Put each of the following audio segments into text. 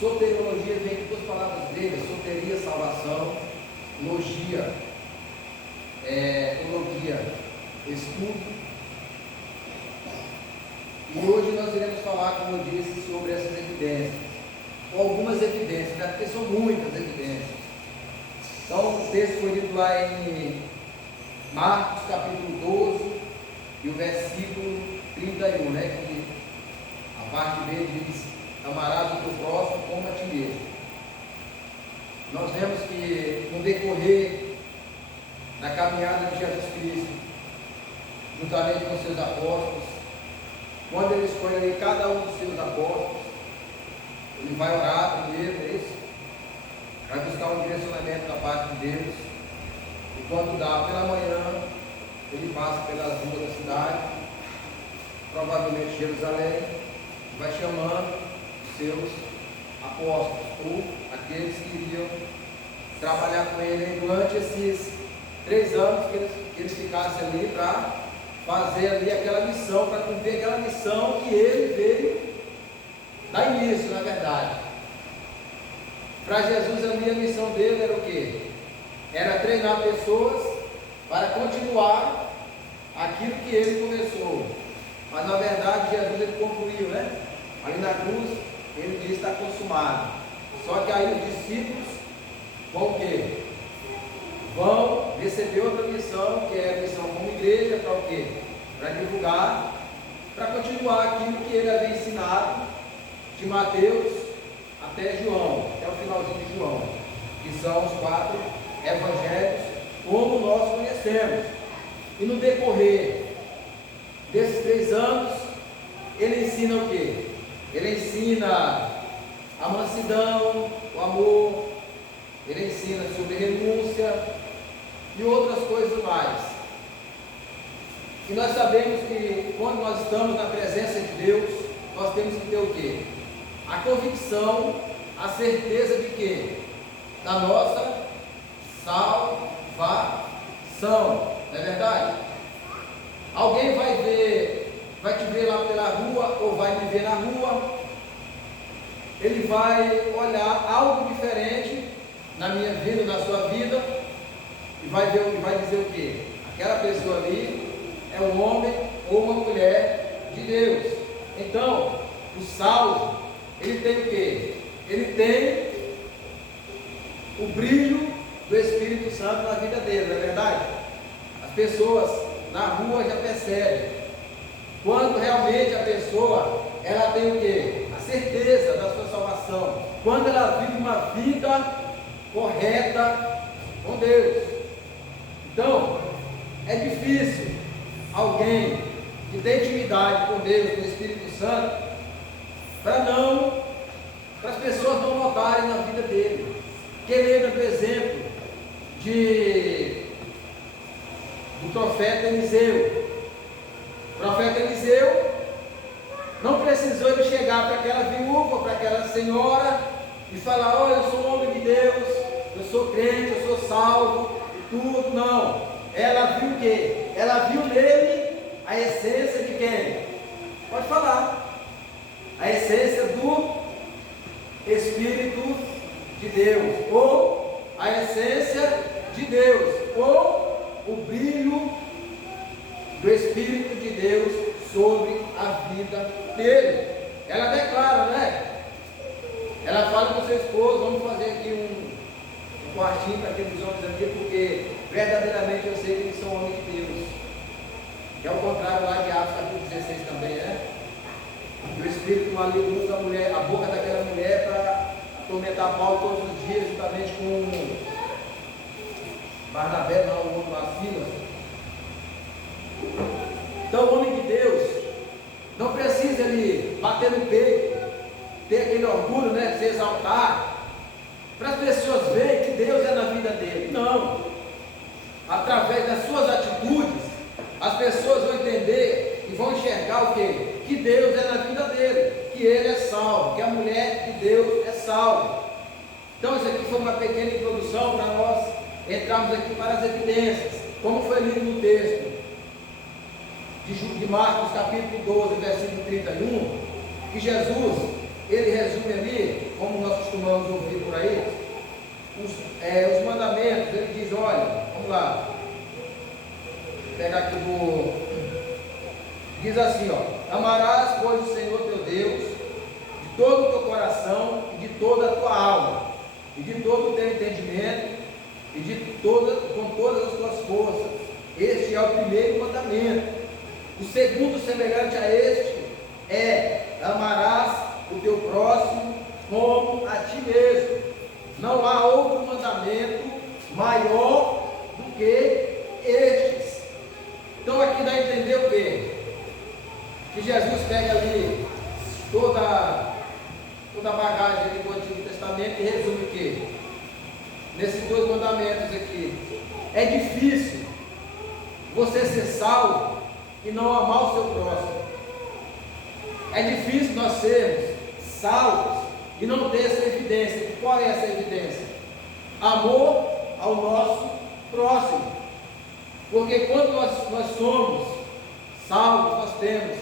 Soteriologia vem de duas palavras gregas: soteria, salvação, logia, teologia, estudo. E hoje nós iremos falar, como eu disse, sobre essas evidências, ou algumas evidências, né? Porque são muitas evidências. Então o texto foi lido lá em Marcos capítulo 12 e o versículo 31, né? Que a parte dele diz: amarás o teu próximo como a ti mesmo. Nós vemos que no decorrer da caminhada de Jesus Cristo, juntamente com seus apóstolos, quando ele escolhe ali cada um dos seus apóstolos, ele vai orar primeiro, é isso? Vai buscar um direcionamento da parte de Deus. E quando dá pela manhã, ele passa pelas ruas da cidade, provavelmente Jerusalém, vai chamando os seus apóstolos, ou aqueles que iriam trabalhar com ele durante esses 3 anos que eles ficassem ali para fazer ali aquela missão, para cumprir aquela missão que ele veio dar início, na verdade. Para Jesus ali a missão dele era o quê? Era treinar pessoas para continuar aquilo que ele começou. Mas na verdade Jesus ele concluiu, né? Ali na cruz ele disse: está consumado. Só que aí os discípulos vão o quê? Vão receber outra missão, que é a missão como igreja, para o quê? Para divulgar, para continuar aquilo que ele havia ensinado de Mateus até João, até o finalzinho de João, que são os 4 evangelhos, como nós conhecemos. E no decorrer desses 3 anos, ele ensina o quê? Ele ensina a mansidão, o amor, ele ensina sobre renúncia e outras coisas mais. E nós sabemos que quando nós estamos na presença de Deus, nós temos que ter o quê? A convicção, a certeza de quê? Da nossa salvação. Não é verdade? Alguém vai te ver lá pela rua, ou vai me ver na rua, ele vai olhar algo diferente na minha vida, na sua vida, e vai dizer o quê? Aquela pessoa ali é um homem ou uma mulher de Deus. Então, o salvo, ele tem o quê? Ele tem o brilho do Espírito Santo na vida dele, não é verdade? As pessoas na rua já percebem quando realmente a pessoa ela tem o quê? A certeza da sua salvação, quando ela vive uma vida correta com Deus. Então é difícil alguém que tem intimidade com Deus, com o Espírito Santo, para as pessoas não notarem na vida dele. Quem lembra do exemplo do profeta Eliseu? O profeta Eliseu não precisou ele chegar para aquela viúva, para aquela senhora e falar: olha, eu sou um homem de Deus, eu sou crente, eu sou salvo e tudo. Não, ela viu o quê? Ela viu nele a essência de quem? Pode falar. A essência do Espírito de Deus, ou a essência de Deus, ou o brilho do Espírito de Deus sobre a vida dele. Ela declara, né? Ela fala com seu esposo: vamos fazer aqui um quartinho para aqueles homens aqui, porque verdadeiramente eu sei que eles são homens de Deus. Que é o contrário lá de Atos capítulo 16 também, né? E o Espírito maligno usa a boca daquela mulher para atormentar Paulo todos os dias, juntamente com Barnabé, não, o outro lá, Silas. Então o homem de Deus não precisa ele bater no peito, ter aquele orgulho, né, se exaltar, para as pessoas verem que Deus é na vida dele. Não. Através das suas atitudes, as pessoas vão entender e vão enxergar o quê? Que Deus é na vida dele, que ele é salvo, que a mulher de Deus é salva. Então isso aqui foi uma pequena introdução para nós entrarmos aqui para as evidências, como foi lido no texto de Marcos capítulo 12, versículo 31, que Jesus, ele resume ali, como nós coração e de toda a tua alma, e de todo o teu entendimento, e com todas as tuas forças. Este é o primeiro mandamento. O segundo, semelhante a este, é: amarás o teu próximo como a ti mesmo. Não há outro mandamento maior do que estes. Então aqui dá a entender o quê? Que Jesus pega ali toda a bagagem do Antigo Testamento e resume o quê? Nesses dois mandamentos aqui. É difícil você ser salvo e não amar o seu próximo. É difícil nós sermos salvos e não ter essa evidência. Qual é essa evidência? Amor ao nosso próximo. Porque quando nós somos salvos,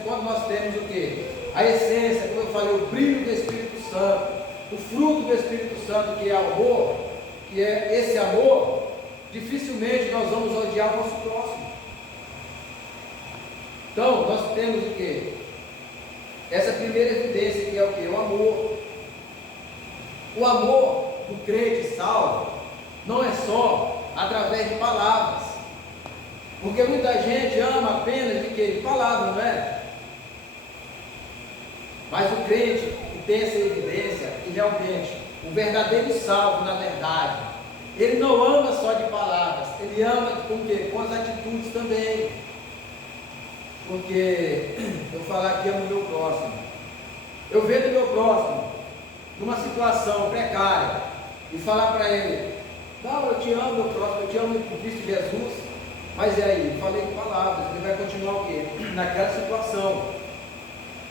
quando nós temos o quê? A essência, como eu falei, o brilho do Espírito Santo, o fruto do Espírito Santo, que é amor, que é esse amor, dificilmente nós vamos odiar o nosso próximo. Então, nós temos o quê? Essa primeira evidência, que é o quê? O amor. O amor do crente salvo não é só através de palavras. Porque muita gente ama apenas de quê? De palavras, não é? Mas o crente que tem essa evidência, que realmente, o verdadeiro salvo, na verdade, ele não ama só de palavras, ele ama com o quê? Com as atitudes também. Porque eu falar aqui amo o meu próximo. Eu vejo o meu próximo numa situação precária e falar para ele: não, eu te amo, meu próximo, eu te amo por Cristo Jesus. Mas e aí? Eu falei com palavras, ele vai continuar o quê? Naquela situação.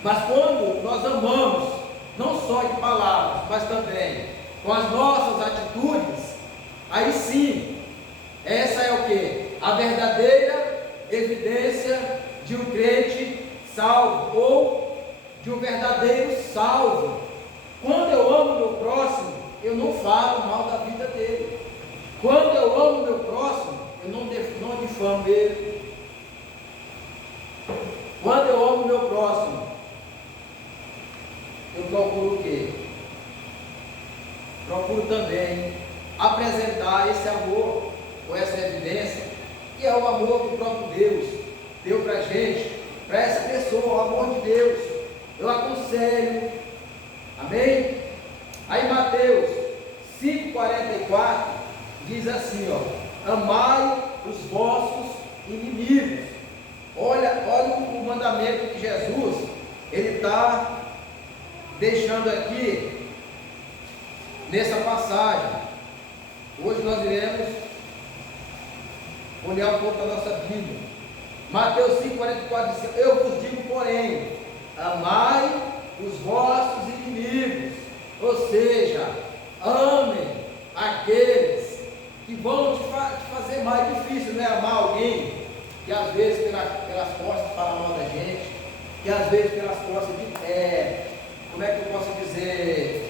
Mas quando nós amamos, não só de palavras, mas também com as nossas atitudes, aí sim, essa é o quê? A verdadeira evidência de um crente salvo, ou de um verdadeiro salvo. Quando eu amo meu próximo, eu não falo mal da vida dele. Quando eu amo meu próximo, eu não difamo ele. Quando eu amo meu próximo, eu procuro o quê? Procuro também apresentar esse amor, ou essa evidência, que é o amor que o próprio Deus deu para a gente, para essa pessoa, o amor de Deus. Eu aconselho, amém? Aí Mateus 5,44 diz assim, ó: amai os vossos inimigos. Olha o mandamento que Jesus ele está deixando aqui nessa passagem. Hoje nós iremos olhar um pouco da nossa Bíblia. Mateus 5,44 diz: eu vos digo, porém, amai os vossos inimigos. Ou seja, amem aqueles que vão te fazer mal. É difícil, né? Amar alguém que às vezes pelas costas fala mal da gente, que às vezes pelas costas como é que eu posso dizer,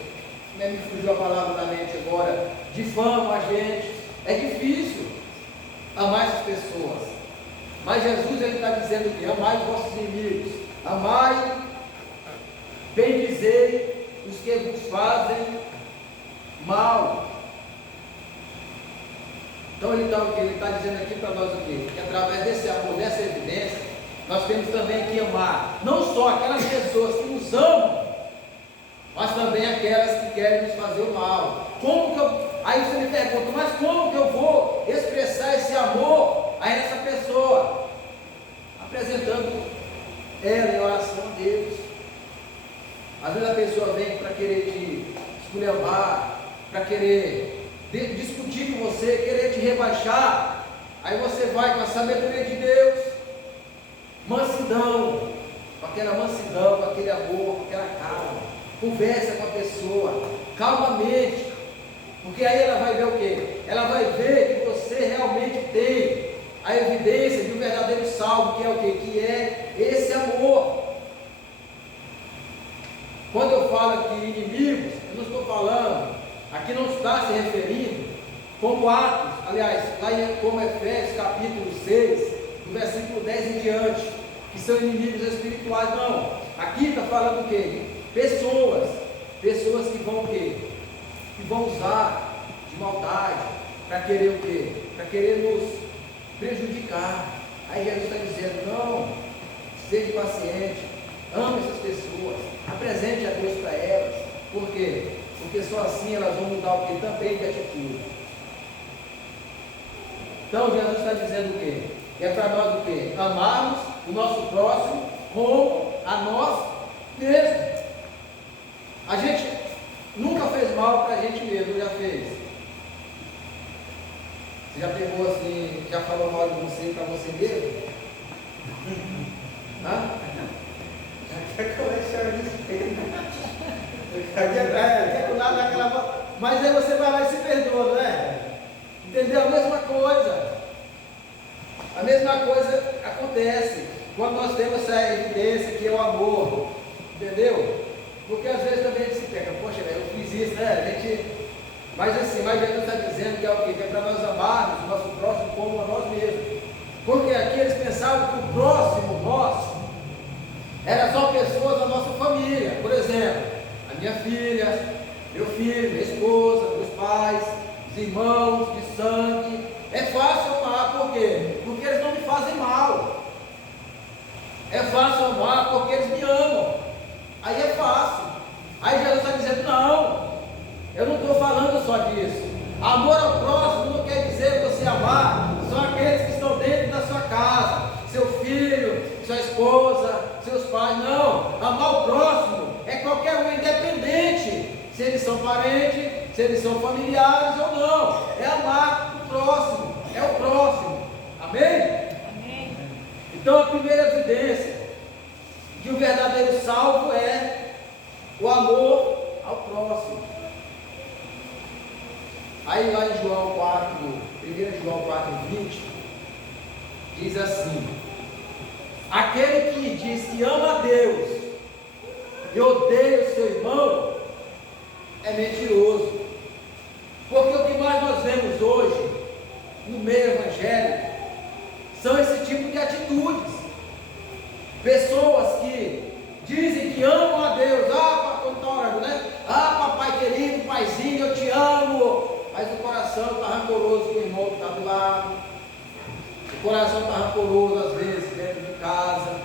me fugiu a palavra da mente agora, difama a gente. É difícil amar essas pessoas, mas Jesus ele está dizendo que amai os vossos inimigos, amai, bendizei os que vos fazem mal. Então ele está dizendo aqui para nós o quê? Que através desse amor, dessa evidência, nós temos também que amar não só aquelas pessoas que nos amam, mas também aquelas que querem nos fazer o mal. Aí você me pergunta, mas como que eu vou expressar esse amor a essa pessoa? Apresentando ela em oração a Deus. Às vezes a pessoa vem para querer te esculhambar, para querer discutir com você, querer te rebaixar. Aí você vai com a sabedoria de Deus, mansidão, com aquela mansidão, com aquele amor, com aquela calma. Conversa com a pessoa, calmamente, porque aí ela vai ver o quê? Ela vai ver que você realmente tem a evidência de um verdadeiro salvo, que é o quê? Que é esse amor. Quando eu falo aqui inimigos, eu não estou falando, aqui não está se referindo como Atos, aliás, lá como Efésios capítulo 6, do versículo 10 em diante, que são inimigos espirituais, não. Aqui está falando o quê? Pessoas que vão o quê? Que vão usar de maldade para querer o quê? Para querer nos prejudicar. Aí Jesus está dizendo, não, seja paciente, ame essas pessoas, apresente a Deus para elas. Por quê? Porque só assim elas vão mudar o quê? Também de atitude. Então Jesus está dizendo o quê? Que é para nós o quê? Amarmos o nosso próximo como a nós mesmos. A gente nunca fez mal para a gente mesmo, já fez? Você já pegou assim, já falou mal de você para você mesmo? Hã? Mas aí você vai lá e se perdoa, não é? Entendeu? A mesma coisa. A mesma coisa acontece quando nós temos essa evidência que é o amor. Entendeu? Porque às vezes também a gente se pega, poxa, eu fiz isso, né? A gente, mas assim, mas Jesus está dizendo que é o quê? Que é para nós amarmos o nosso próximo como a nós mesmos. Porque aqui eles pensavam que o próximo nosso era só pessoas da nossa família. Por exemplo, a minha filha, meu filho, minha esposa, meus pais, os irmãos de sangue. É fácil amar, por quê? Porque eles não me fazem mal. É fácil amar porque eles me amam. Aí é fácil. Aí Jesus está dizendo, não, eu não estou falando só disso. Amor ao próximo não quer dizer você amar só aqueles que estão dentro da sua casa, seu filho, sua esposa, seus pais. Não, amar o próximo é qualquer um, independente se eles são parentes, se eles são familiares ou não. É amar o próximo, é o próximo. Amém? Amém. Então a primeira evidência que o verdadeiro salvo é o amor ao próximo. Aí lá em João 4, 1 João 4,20, diz assim: aquele que diz que ama a Deus e odeia o seu irmão é mentiroso. Porque o que mais nós vemos hoje no meio evangélico são esse tipo de atitudes. Pessoas que dizem que amam a Deus, quando está orando, né? Papai querido, paizinho, eu te amo. Mas o coração está rancoroso com o irmão que está do lado. O coração está rancoroso às vezes dentro de casa.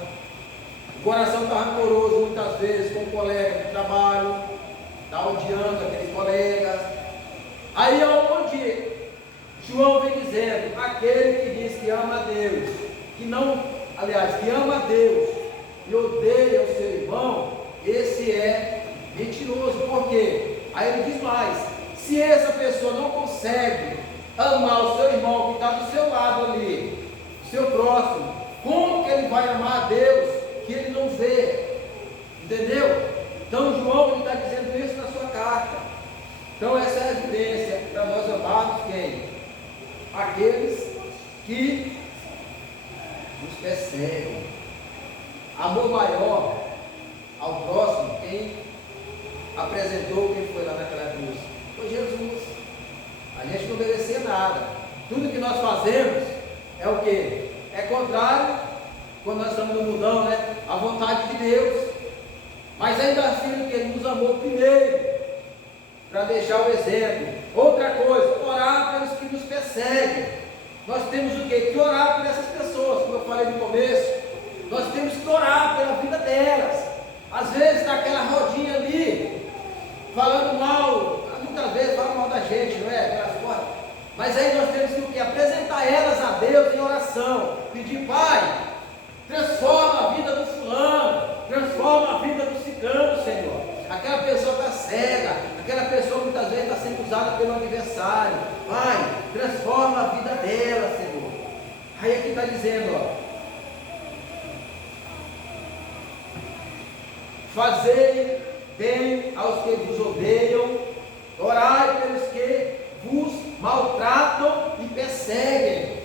O coração está rancoroso muitas vezes com o colega de trabalho. Está odiando aquele colega. Aí é onde João vem dizendo, aquele que diz que ama a Deus, que ama a Deus e odeia o seu irmão, esse é mentiroso. Por quê? Aí ele diz mais, se essa pessoa não consegue amar o seu irmão que está do seu lado ali, o seu próximo, como que ele vai amar a Deus que ele não vê? Entendeu? Então João está dizendo isso na sua carta. Então essa é a evidência para nós amarmos quem? Aqueles que nos perseguem. Amor maior ao próximo, quem apresentou, quem foi lá naquela cruz? Foi Jesus. A gente não merecia nada. Tudo que nós fazemos é o quê? É contrário, quando nós estamos no mundão, né? A vontade de Deus. Mas ainda assim, que Ele nos amou primeiro, para deixar o exemplo. Outra coisa, orar pelos que nos perseguem. Nós temos o quê? Que orar por essas pessoas, como eu falei no começo. Nós temos que orar pela vida delas. Às vezes, naquela rodinha ali, falando mal, muitas vezes falam mal da gente, não é? Aquelas coisas. Mas aí nós temos que o quê? Apresentar elas a Deus em oração. Pedir, Pai, transforma a vida do fulano, transforma a vida do ciclano, Senhor. Aquela pessoa está cega, aquela pessoa muitas vezes está sendo usada pelo adversário. Pai, transforma a vida dela, Senhor. Aí aqui está dizendo, ó. Fazei bem aos que vos odeiam, orai pelos que vos maltratam e perseguem.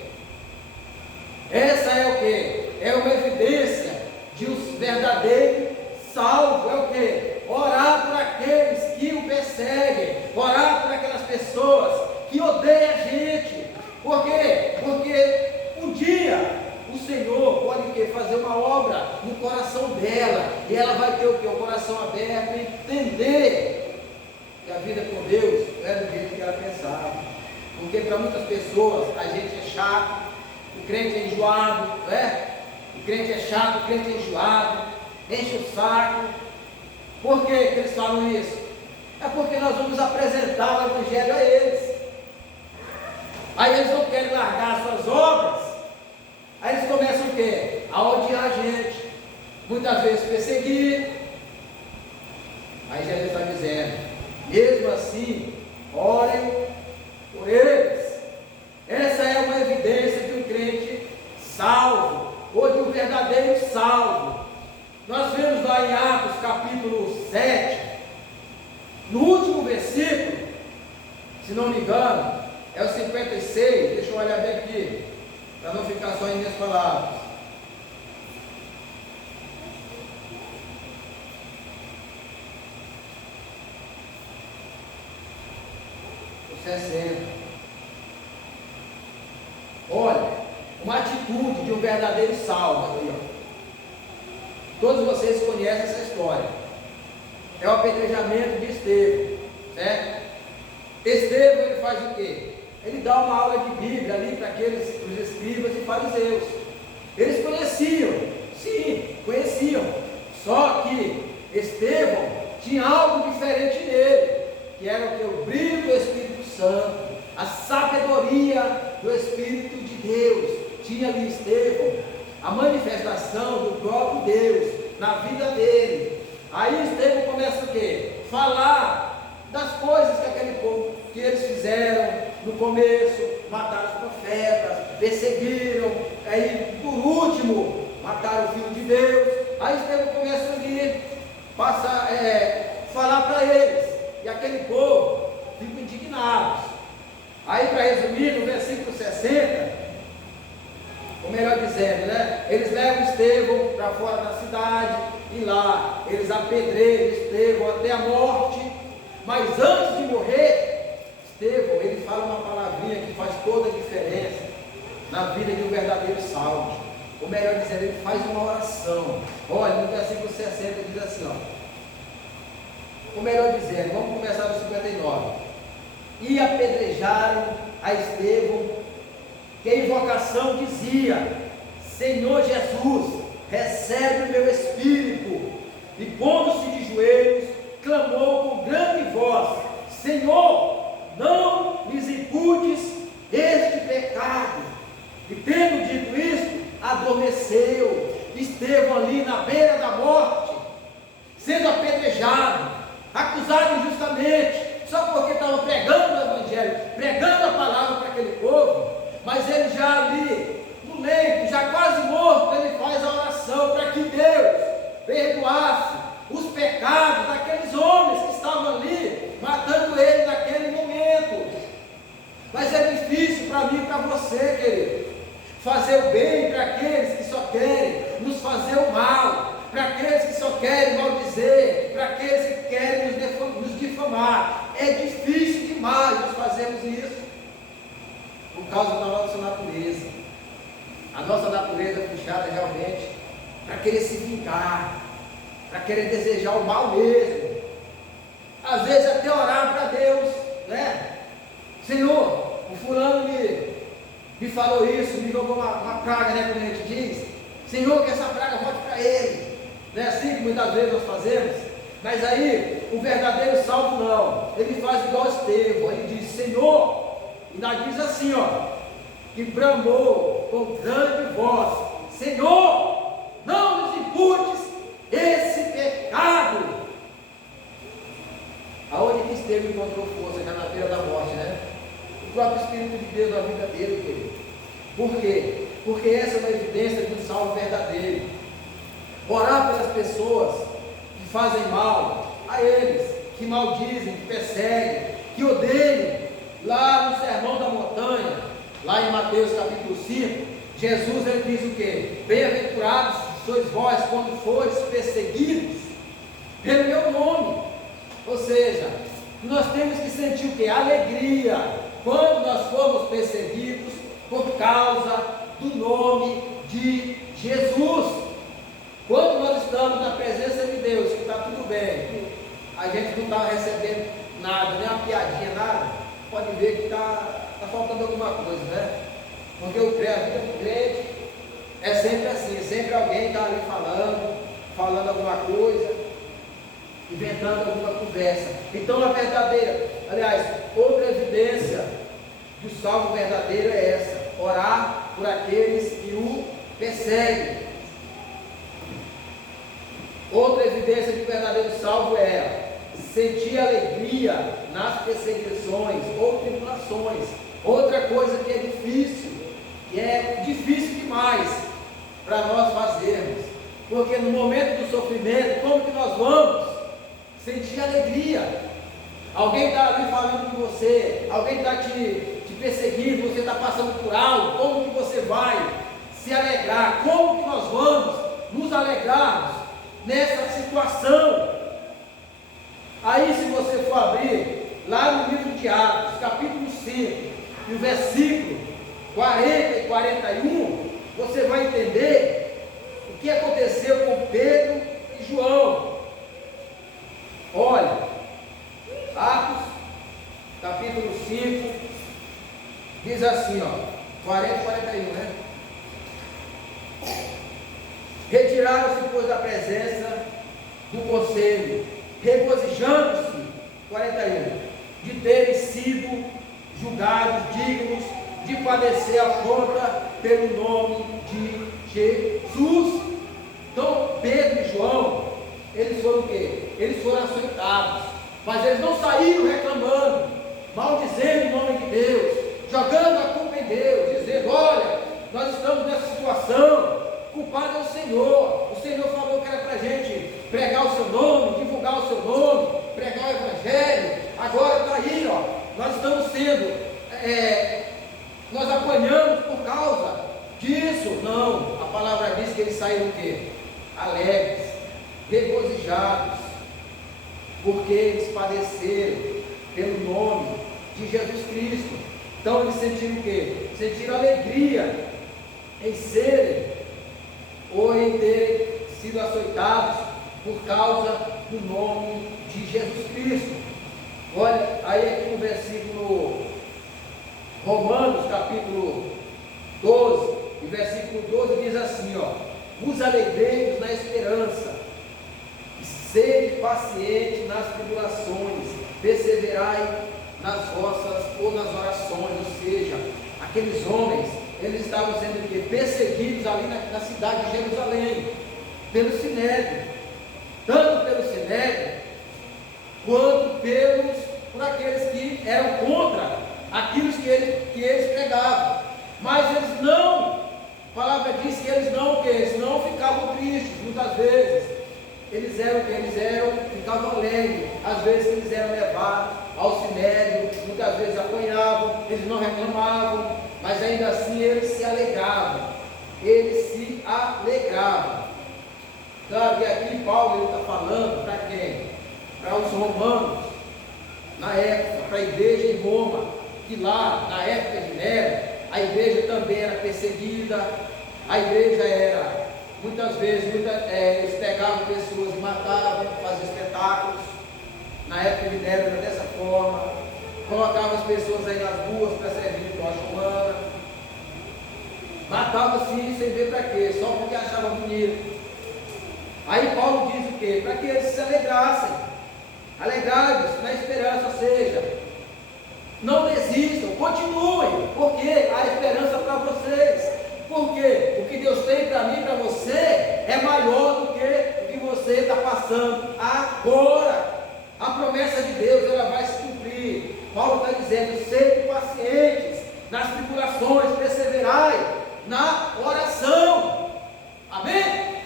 Essa é o que? É uma evidência de um verdadeiro salvo. É o que? Orar por aqueles que o perseguem, orar por aquelas pessoas que odeiam a gente. Por quê? Porque um dia o Senhor pode fazer uma obra no coração dela, e ela vai ter o que? O coração aberto, entender para muitas pessoas a gente é chato, o crente é enjoado, não é? O crente é chato, o crente é enjoado, enche o saco. Por que eles falam isso? É porque nós vamos apresentar o Evangelho a eles. Aí eles não querem largar suas obras. Aí eles começam o quê? A odiar a gente, muitas vezes perseguir. Aí Jesus está dizendo, mesmo assim, orem por eles. Essa é uma evidência de um crente salvo, ou de um verdadeiro salvo. Nós vemos lá em Atos capítulo 7, no último versículo, se não me engano, é o 56, deixa eu olhar bem aqui, para não ficar só em minhas palavras. O 60. Olha, uma atitude de um verdadeiro salvo aí, ó. Todos vocês conhecem essa história. É o apedrejamento de Estevão, certo? Estevão, ele faz o quê? Ele dá uma aula de Bíblia ali para aqueles, os escribas e fariseus. Eles conheciam, sim, conheciam. Só que Estevão tinha algo diferente nele, que era o que? O brilho do Espírito Santo, a sabedoria do Espírito de Deus. Tinha ali Estevão a manifestação do próprio Deus na vida dele. Aí Estevão começa o quê? Falar das coisas que aquele povo, que eles fizeram no começo, mataram os profetas, perseguiram, aí por último, mataram o Filho de Deus. Aí Estevão começa ali, falar para eles, e aquele povo fica indignados. Aí, para resumir, no versículo 60, ou melhor dizendo, né? Eles levam Estevão para fora da cidade, e lá eles apedrejam Estevão até a morte. Mas antes de morrer, Estevão, ele fala uma palavrinha que faz toda a diferença na vida de um verdadeiro salvo. Ou melhor dizendo, ele faz uma oração. Olha, no versículo 60 diz assim, ó. Ou melhor dizendo, vamos começar no 59. E apedrejaram a Estevão, que a invocação dizia: Senhor Jesus, recebe o meu espírito. E pondo-se de joelhos, clamou com grande voz: Senhor, não lhes imputes este pecado. E tendo dito isto, adormeceu. Estevão ali na beira da morte, sendo apedrejado, acusado injustamente, só porque estava pregando o Evangelho, pregando a palavra para aquele povo. Mas ele já ali, no leito, já quase morto, ele faz a oração para que Deus perdoasse os pecados daqueles homens que estavam ali, matando ele naquele momento. Mas é difícil para mim e para você, querido, fazer o bem para aqueles que só querem nos fazer o mal, para aqueles que só querem maldizer, para aqueles que querem nos difamar. É difícil demais nós fazermos isso, por causa da nossa natureza. A nossa natureza é puxada realmente para querer se vingar, para querer desejar o mal mesmo. Às vezes até orar para Deus, né? Senhor, o fulano me falou isso, me jogou uma praga, né? Como a gente diz. Senhor, que essa praga volte para ele. Não é assim que muitas vezes nós fazemos? Mas aí, o verdadeiro salvo não. Ele faz igual Estevão. Ele diz: Senhor, e ainda diz assim, ó, que bramou com grande voz: Senhor, não nos imputes esse pecado. Aonde que Estevão encontrou força? Já na beira da morte, né? O próprio Espírito de Deus na vida dele, querido. Por quê? Porque essa é uma evidência de um salvo verdadeiro. Orar pelas pessoas que fazem mal a eles, que maldizem, que perseguem, que odeiam. Lá no Sermão da Montanha, lá em Mateus capítulo 5, Jesus ele diz o quê? Bem-aventurados sois vós quando fores perseguidos pelo meu nome. Ou seja, nós temos que sentir o quê? Alegria quando nós formos perseguidos por causa do nome de Jesus. Quando nós estamos na presença de Deus, que está tudo bem, a gente não está recebendo nada, nem uma piadinha, nada, pode ver que está está faltando alguma coisa, né? Porque o crente, a vida do crente é sempre assim, sempre alguém está ali falando alguma coisa, inventando alguma conversa. Então a verdadeira, aliás, outra evidência do salvo verdadeiro é essa: orar por aqueles que o perseguem. Outra evidência de verdadeiro salvo é sentir alegria nas perseguições ou tribulações. Outra coisa que é difícil demais para nós fazermos, porque no momento do sofrimento, como que nós vamos sentir alegria? Alguém está ali falando com você, alguém está te perseguindo, você está passando por algo, como que você vai se alegrar? Como que nós vamos nos alegrarmos nessa situação? Aí, se você for abrir lá no livro de Atos, capítulo 5, e o versículo 40 e 41, você vai entender o que aconteceu com Pedro e João. Olha, Atos, capítulo 5, diz assim, 40 e 41, né? Retiraram-se, pois, da presença do conselho, regozijando-se, 41, de terem sido julgados dignos de padecer afronta pelo nome de Jesus. Então, Pedro e João, eles foram o quê? Eles foram açoitados, mas eles não saíram reclamando, maldizendo o nome de Deus, jogando a culpa em Deus, dizendo: olha, nós estamos nessa situação, culpado é o Senhor falou que era para a gente pregar o seu nome, divulgar o seu nome, pregar o Evangelho, agora está aí, nós estamos sendo, nós apanhamos por causa disso. Não, a palavra diz que eles saíram o quê? Alegres, regozijados, porque eles padeceram pelo nome de Jesus Cristo. Então eles sentiram o quê? Sentiram alegria em serem ou em terem sido açoitados por causa do nome de Jesus Cristo. Olha, aí aqui no versículo Romanos, capítulo 12, e versículo 12 diz assim, vos alegreis na esperança, sede paciente nas tribulações, perseverai nas vossas ou nas orações. Ou seja, aqueles homens, eles estavam sendo perseguidos ali na cidade de Jerusalém, pelo Sinédrio, tanto pelo Sinédrio, quanto por aqueles que eram contra aquilo que eles pregavam. Mas eles não, a palavra diz que eles não ficavam tristes, muitas vezes. Eles ficavam alegres, às vezes eles eram levados ao Sinédrio, muitas vezes apanhavam, eles não reclamavam, mas ainda assim eles se alegravam. Claro que aqui Paulo está falando para quem? Para os romanos, na época, para a igreja em Roma, que lá, na época de Nero, a igreja também era perseguida, a igreja era, muitas vezes, eles pegavam pessoas e matavam, faziam espetáculos. Na época de Nero era dessa forma, colocavam as pessoas aí nas ruas para servir de tocha humana, matavam assim sem ver para quê, só porque achavam bonito. Aí Paulo diz o quê? Para que eles se alegrassem, alegrados na esperança, ou seja, não desistam, continuem, porque há esperança para vocês. Porque o que Deus tem para mim e para você é maior do que o que você está passando agora. A promessa de Deus, ela vai se cumprir. Paulo está dizendo: sede pacientes nas tribulações, perseverai na oração. Amém?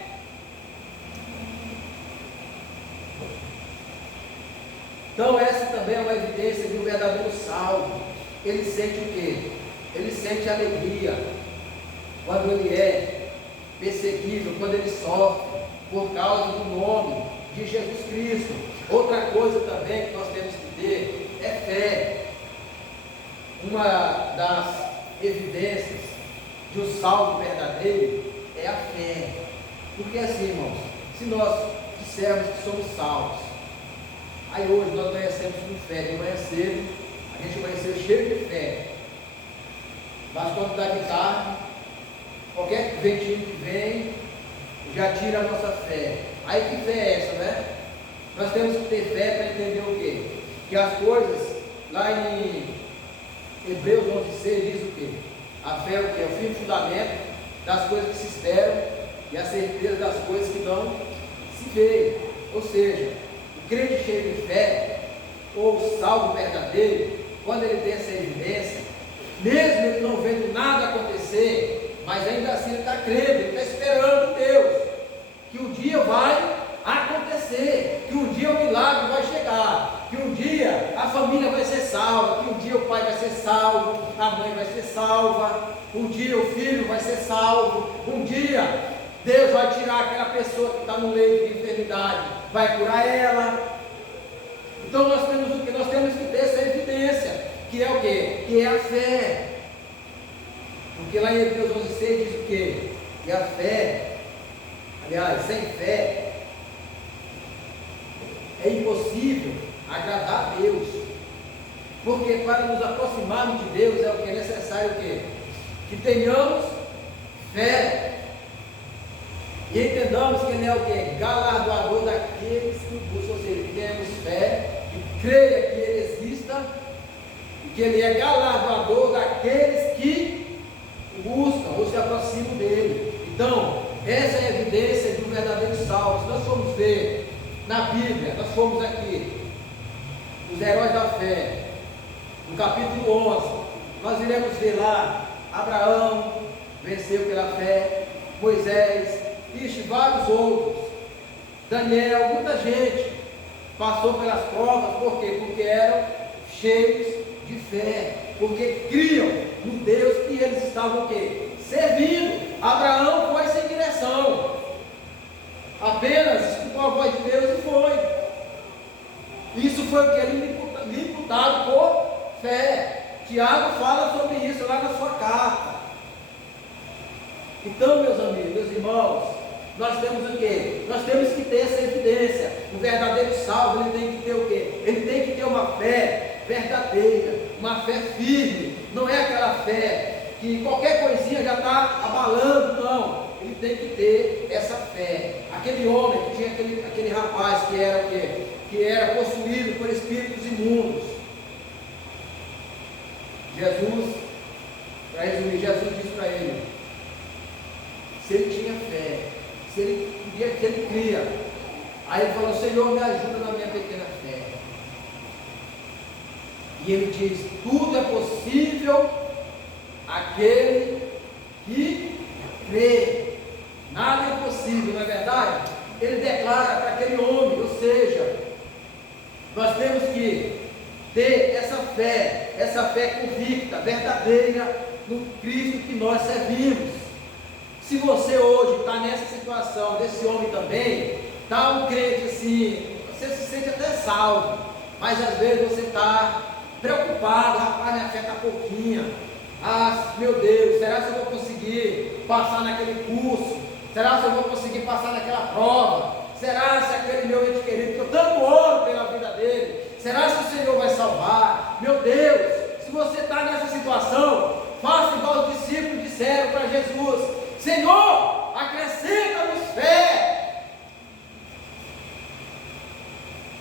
Então essa também é uma evidência de um verdadeiro salvo. Ele sente o quê? Ele sente alegria quando ele é perseguido, quando ele sofre por causa do nome de Jesus Cristo. Outra coisa também que nós temos que ter é fé. Uma das evidências de um salvo verdadeiro é a fé. Porque assim, irmãos, se nós dissermos que somos salvos, aí hoje nós amanhecemos com fé, de manhã cedo, a gente amanheceu cheio de fé, Mas quando está de carne, qualquer ventinho que vem, já tira a nossa fé. Aí que fé é essa, né? Nós temos que ter fé para entender o quê? Que as coisas, lá em Hebreus 11:6 diz o quê? A fé é o quê? É o firme fundamento das coisas que se esperam e a certeza das coisas que não se veem. Ou seja, o crente cheio de fé, ou o salvo verdadeiro, quando ele tem essa evidência, mesmo ele não vendo nada acontecer, mas ainda assim ele está crendo, ele está esperando em Deus, que um dia vai acontecer, que um dia o milagre vai chegar, que um dia a família vai ser salva, que um dia o pai vai ser salvo, a mãe vai ser salva, um dia o filho vai ser salvo, um dia Deus vai tirar aquela pessoa que está no leito de enfermidade, vai curar ela. Então nós temos o que? Nós temos que ter essa evidência, que é o quê? Que é a fé. Porque lá em Hebreus 11:6 diz o quê? Que a fé, aliás, sem fé, é impossível agradar a Deus. Porque para nos aproximarmos de Deus é o que é necessário o quê? Que tenhamos fé. E entendamos que Ele é o quê? Galardoador daqueles que o buscam. Ou seja, que tenhamos fé, que creia que Ele exista, e que Ele é galardoador daqueles que o buscam ou se aproximam dEle. Então, essa é a evidência de um verdadeiro salvo. Se nós formos ver na Bíblia, nós fomos aqui, os heróis da fé, no capítulo 11, nós iremos ver lá, Abraão venceu pela fé, Moisés, vários outros, Daniel, muita gente passou pelas provas, por quê? Porque eram cheios de fé, porque criam no Deus que eles estavam o quê? Servindo. Abraão foi sem direção, apenas escutou a voz de Deus e foi. Isso foi o que ele lhe imputado por fé. Tiago fala sobre isso lá na sua carta. Então, meus amigos, meus irmãos, nós temos o quê? Nós temos que ter essa evidência. O verdadeiro salvo, ele tem que ter o quê? Ele tem que ter uma fé verdadeira, uma fé firme. Não é aquela fé que qualquer coisinha já está abalando, não. Ele tem que ter essa fé. Aquele homem que tinha aquele rapaz que era o quê? Que era possuído por espíritos imundos. Jesus, para resumir, Jesus disse para ele, se ele tinha fé, se ele cria, aí ele falou, Senhor, me ajuda na minha pequena fé. E ele diz, tudo é possível aquele que crê. Nada é impossível, não é verdade? Ele declara para aquele homem, ou seja, nós temos que ter essa fé convicta, verdadeira no Cristo que nós servimos. Se você hoje está nessa situação, desse homem também, está um crente assim, você se sente até salvo, mas às vezes você está preocupado, rapaz, minha fé está pouquinha, meu Deus, será que eu vou conseguir passar naquele curso? Será que eu vou conseguir passar naquela prova? Será se aquele meu ente querido, que eu tanto oro pela vida dele, será que o Senhor vai salvar? Meu Deus, se você está nessa situação, faça igual os discípulos disseram para Jesus, Senhor, acrescenta-nos fé.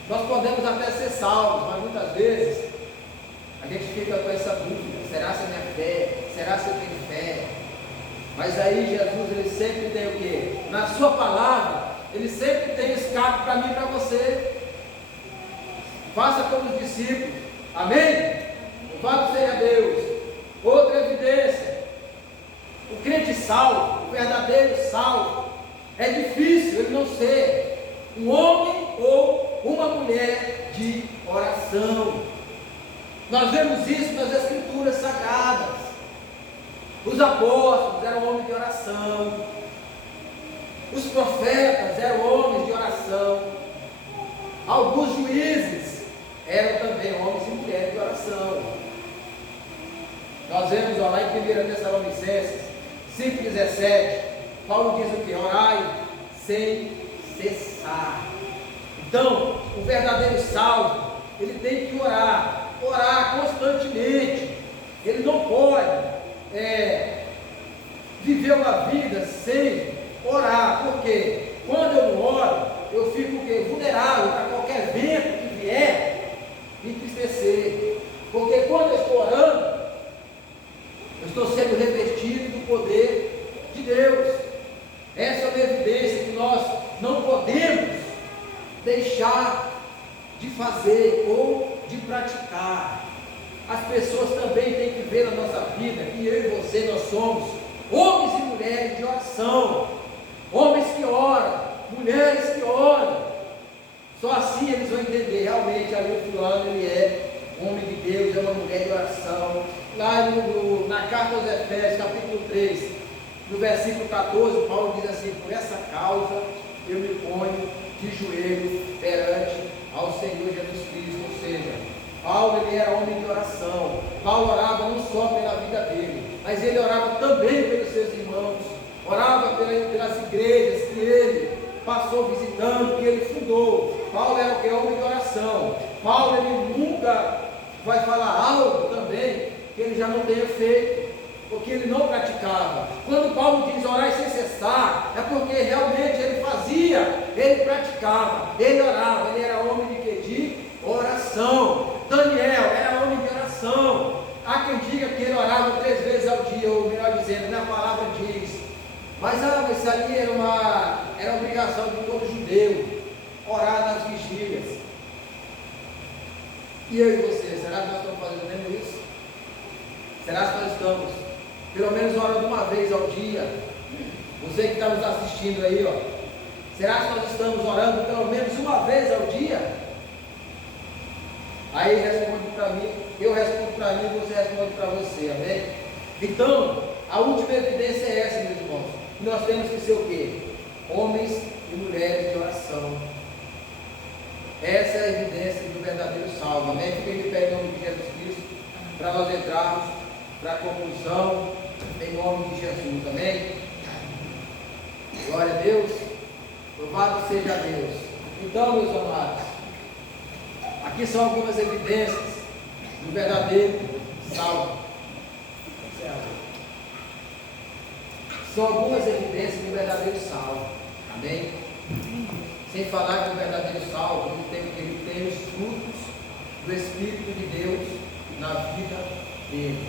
Nós podemos até ser salvos, mas muitas vezes a gente fica com essa dúvida, será se é minha fé? Será se eu tenho fé? Mas aí Jesus, ele sempre tem o quê? Na sua palavra, ele sempre tem escape para mim e para você. Faça como os discípulos, amém? Louvado seja Deus. Outra evidência, o crente salvo, o verdadeiro salvo, é difícil ele não ser um homem ou uma mulher de oração. Nós vemos isso nas Escrituras Sagradas. Os apóstolos eram homens de oração, os profetas eram homens de oração, alguns juízes eram também homens e mulheres de oração. Nós vemos lá em 1 Tessalonicenses 5,17, Paulo diz o que? Orai sem cessar. Então, o verdadeiro salvo, ele tem que orar constantemente. Ele não pode viver uma vida sem orar, porque quando eu não oro, eu fico vulnerável para qualquer vento que vier me entristecer, porque quando eu estou orando, eu estou sendo revestido do poder de Deus. Essa é uma evidência que nós não podemos deixar de fazer ou de praticar. As pessoas também têm que ver na nossa vida que eu e você, nós somos homens e mulheres de oração, homens que oram, mulheres que oram. Só assim eles vão entender realmente ali o fulano, ele é homem de Deus, é uma mulher de oração. Lá na carta aos Efésios, capítulo 3, no versículo 14, Paulo diz assim: por essa causa eu me ponho de joelho perante ao Senhor Jesus Cristo. Ou seja, Paulo, ele era homem de oração. Paulo orava não só pela vida dele, mas ele orava também pelos seus irmãos, orava pelas igrejas que ele passou visitando, que ele fundou. Paulo era o que? Homem de oração. Paulo, ele nunca vai falar algo também que ele já não tenha feito, porque ele não praticava. Quando Paulo diz orar sem cessar, é porque realmente ele fazia, ele praticava, ele orava, ele era homem de quê? De oração. Daniel era homem de oração. Há quem diga que ele orava 3 vezes ao dia, ou melhor dizendo, na palavra diz. Mas isso ali era obrigação de todo judeu, orar nas vigílias. E eu e você, será que nós estamos fazendo mesmo isso? Será que nós estamos, pelo menos, orando uma vez ao dia? Você que está nos assistindo aí, será que nós estamos orando pelo menos uma vez ao dia? Aí responde para mim, eu respondo para mim, você responde para você, amém? Então, a última evidência é essa, meus irmãos, que nós temos que ser o quê? Homens e mulheres de oração. Essa é a evidência do verdadeiro salvo, amém? Fica de pé em nome de Jesus Cristo, para nós entrarmos para a conclusão, em nome de Jesus, amém? Glória a Deus, louvado seja Deus. Então, meus amados, aqui são algumas evidências do verdadeiro salvo. São algumas evidências do verdadeiro salvo, amém? Sem falar que o verdadeiro salvo, ele tem os frutos do Espírito de Deus na vida dele.